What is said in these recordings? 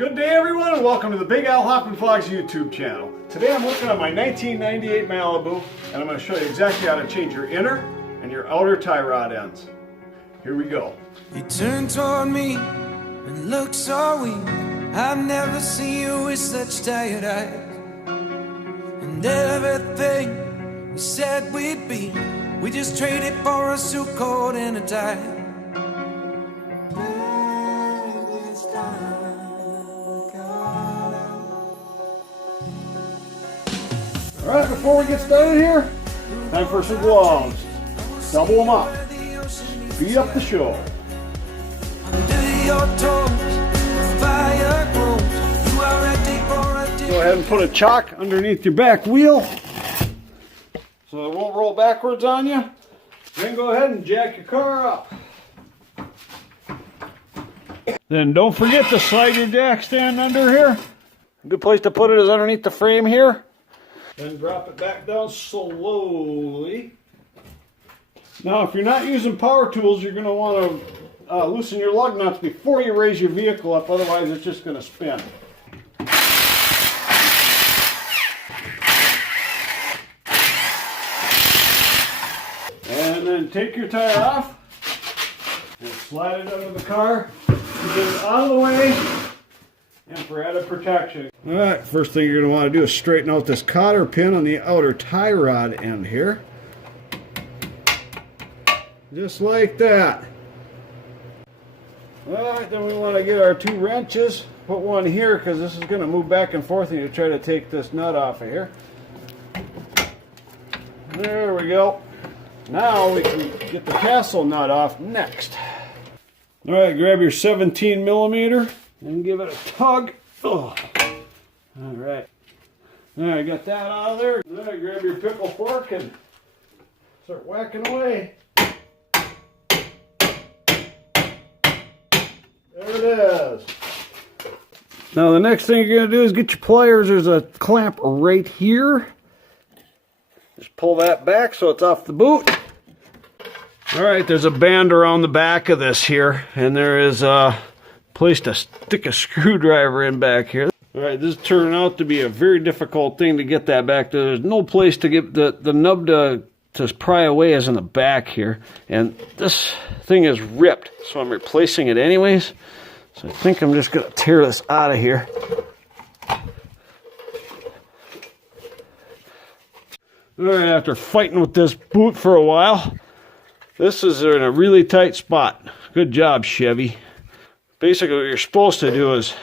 Good day everyone and welcome to the Big Al Hoppin' Vlogs YouTube channel. Today I'm working on my 1998 Malibu and I'm going to show you exactly how to change your inner and your outer tie rod ends. Here we go. You turn toward me and look so weak. I've never seen you with such tired eyes. And everything we said we'd be, we just traded for a suit coat and a tie. Alright, before we get started here, time for some gloves. Double them up. Speed up the show. Go ahead and put a chock underneath your back wheel so it won't roll backwards on you. Then go ahead and jack your car up. Then don't forget to slide your jack stand under here. A good place to put it is underneath the frame here. Then drop it back down slowly. Now if you're not using power tools, you're going to want to loosen your lug nuts before you raise your vehicle up, otherwise it's just going to spin. And then take your tire off and slide it under the car to get it out of the way and for added protection. Alright, first thing you're going to want to do is straighten out this cotter pin on the outer tie rod end here. Just like that. Alright, then we want to get our two wrenches. Put one here because this is going to move back and forth and you try to take this nut off of here. There we go. Now we can get the tassel nut off next. Alright, grab your 17 millimeter and give it a tug. Oh. Alright. Alright, got that out of there. Alright, grab your pickle fork and start whacking away. There it is. Now the next thing you're going to do is get your pliers. There's a clamp right here. Just pull that back so it's off the boot. Alright, there's a band around the back of this here, and there is a place to stick a screwdriver in back here. Alright, this is turning out to be a very difficult thing to get that back. There's no place to get the nub to pry away is in the back here, and this thing is ripped, so I'm replacing it anyways. So I think I'm just going to tear this out of here. Alright, after fighting with this boot for a while, this is in a really tight spot. Good job, Chevy. Basically what you're supposed to do is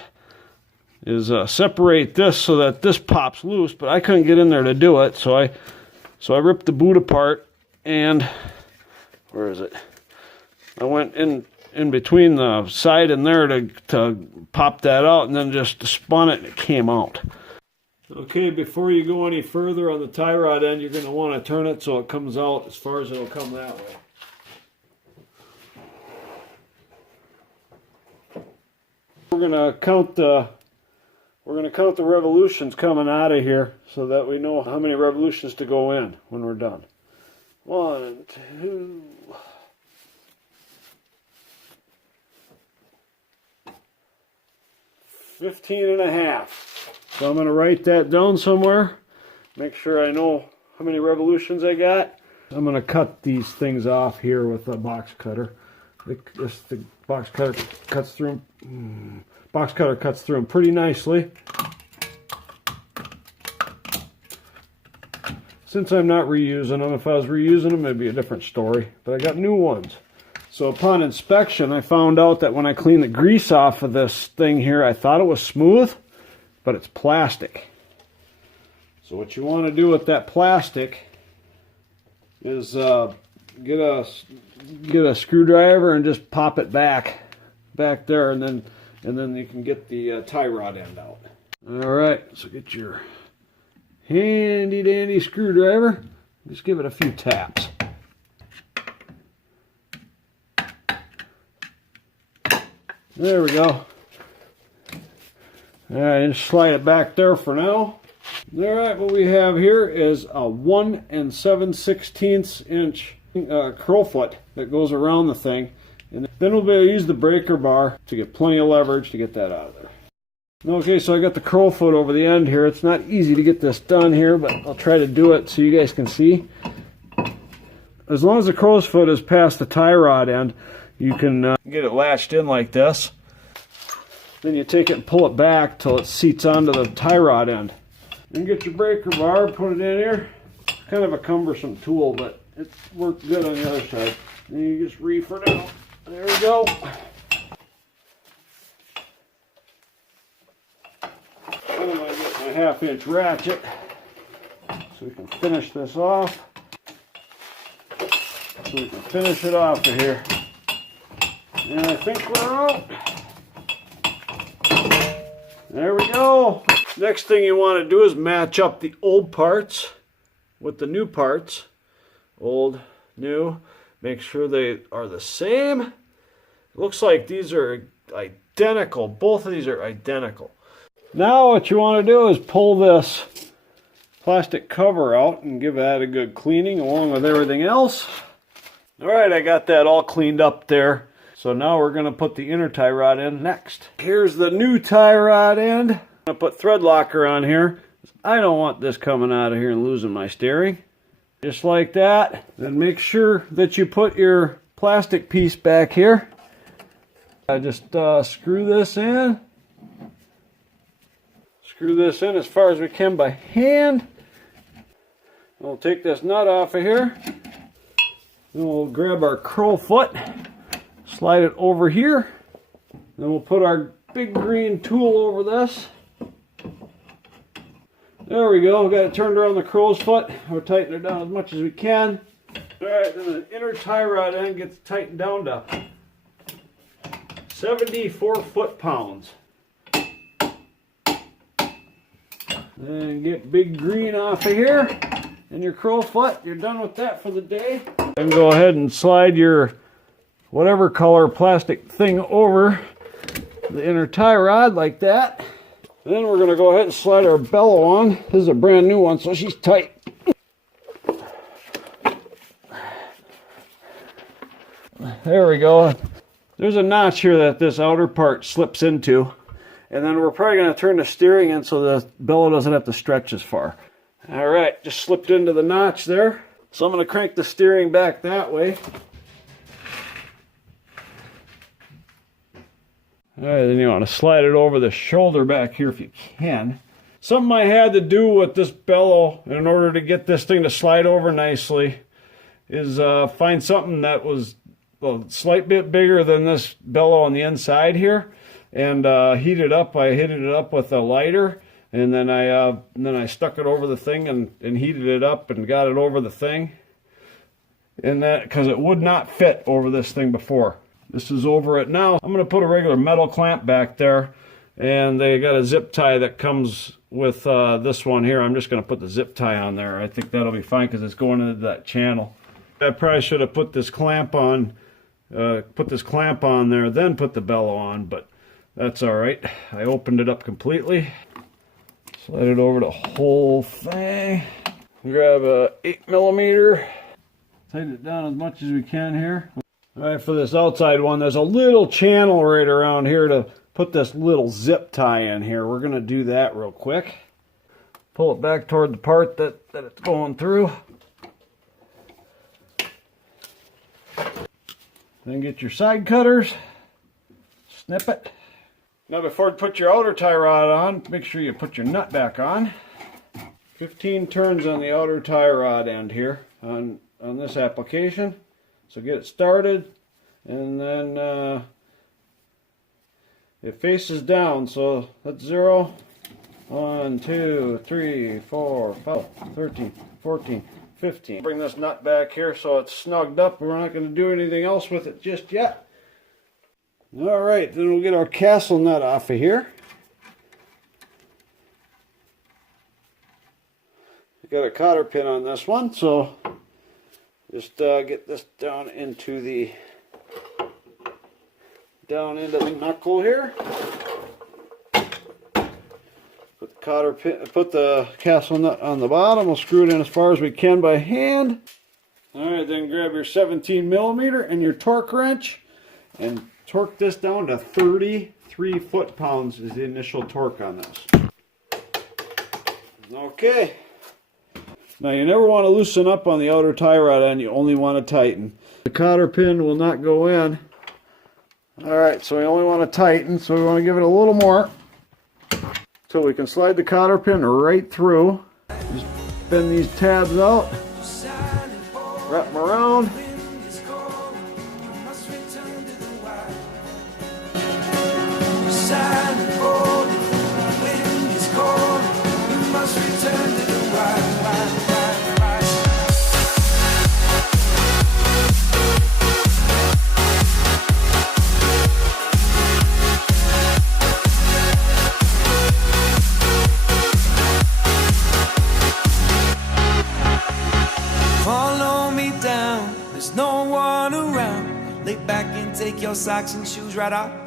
separate this so that this pops loose, but I couldn't get in there to do it, so I ripped the boot apart, and where is it? I went in between the side and there to pop that out, and then just spun it and it came out. Okay, before you go any further on the tie rod end, you're going to want to turn it so it comes out as far as it'll come that way. We're going to count the revolutions coming out of here so that we know how many revolutions to go in when we're done. 1, 2, 15.5. So I'm going to write that down somewhere. Make sure I know how many revolutions I got. I'm going to cut these things off here with a box cutter. The box cutter cuts through them. Box cutter cuts through them pretty nicely. Since I'm not reusing them, if I was reusing them, it'd be a different story. But I got new ones. So upon inspection, I found out that when I cleaned the grease off of this thing here, I thought it was smooth, but it's plastic. So what you want to do with that plastic is get a screwdriver and just pop it back there, and then you can get the tie rod end out. Alright, so get your handy dandy screwdriver, just give it a few taps. There we go. Alright, and slide it back there for now. Alright, what we have here is a 1 7/16 inch curl foot that goes around the thing. And then we'll be able to use the breaker bar to get plenty of leverage to get that out of there. Okay, so I got the curl foot over the end here. It's not easy to get this done here, but I'll try to do it so you guys can see. As long as the crow's foot is past the tie rod end, you can get it latched in like this. Then you take it and pull it back till it seats onto the tie rod end. Then get your breaker bar, put it in here. Kind of a cumbersome tool, but it worked good on the other side. Then you just reefer it out. There we go. Then I'm going to get my 1/2-inch ratchet so we can finish this off. So we can finish it off of here. And I think we're out. There we go. Next thing you want to do is match up the old parts with the new parts. Old, new. Make sure they are the same. It looks like these are identical. Both of these are identical. Now what you want to do is pull this plastic cover out and give that a good cleaning along with everything else. Alright, I got that all cleaned up there. So now we're going to put the inner tie rod in next. Here's the new tie rod end. I'm going to put thread locker on here. I don't want this coming out of here and losing my steering. Just like that. Then make sure that you put your plastic piece back here. I just screw this in. Screw this in as far as we can by hand. We'll take this nut off of here. Then we'll grab our curl foot, slide it over here. Then we'll put our big green tool over this. There we go. Got it turned around the crow's foot. We'll tighten it down as much as we can. Alright, then the inner tie rod end gets tightened down to 74 foot-pounds. Then get big green off of here. And your curl foot, you're done with that for the day. Then go ahead and slide your whatever color plastic thing over the inner tie rod like that. And then we're going to go ahead and slide our bellow on. This is a brand new one, so she's tight. There we go. There's a notch here that this outer part slips into. And then we're probably going to turn the steering in so the bellow doesn't have to stretch as far. Alright, just slipped into the notch there. So I'm going to crank the steering back that way. Alright, then you want to slide it over the shoulder back here if you can. Something I had to do with this bellow in order to get this thing to slide over nicely is find something that was a slight bit bigger than this bellow on the inside here. And heat it up. I heated it up with a lighter. And then I stuck it over the thing and heated it up and got it over the thing. And that, because it would not fit over this thing before. This is over it now. I'm going to put a regular metal clamp back there. And they got a zip tie that comes with this one here. I'm just going to put the zip tie on there. I think that'll be fine because it's going into that channel. I probably should have put this clamp on, there, then put the bellow on, but that's all right. I opened it up completely. Slide it over the whole thing. Grab a 8mm. Tighten it down as much as we can here. All right, for this outside one, there's a little channel right around here to put this little zip tie in here. We're going to do that real quick. Pull it back toward the part that it's going through. Then get your side cutters. Snip it. Now before you put your outer tie rod on, make sure you put your nut back on. 15 turns on the outer tie rod end here on this application. So get it started, and then it faces down, so that's 0, 1, 2, 3, 4, 5, 13, 14, 15. Bring this nut back here so it's snugged up. We're not going to do anything else with it just yet. Alright, then we'll get our castle nut off of here. Got a cotter pin on this one, so just get this down into the knuckle here. Put the cotter pin, put the castle nut on the bottom. We'll screw it in as far as we can by hand. Alright, then grab your 17mm and your torque wrench and torque this down to 33 foot-pounds is the initial torque on this. Okay. Now you never want to loosen up on the outer tie rod end, you only want to tighten. The cotter pin will not go in. Alright, so we only want to tighten, so we want to give it a little more. So we can slide the cotter pin right through. Just bend these tabs out. Wrap them around. Follow me down, there's no one around. Lay back and take your socks and shoes right off.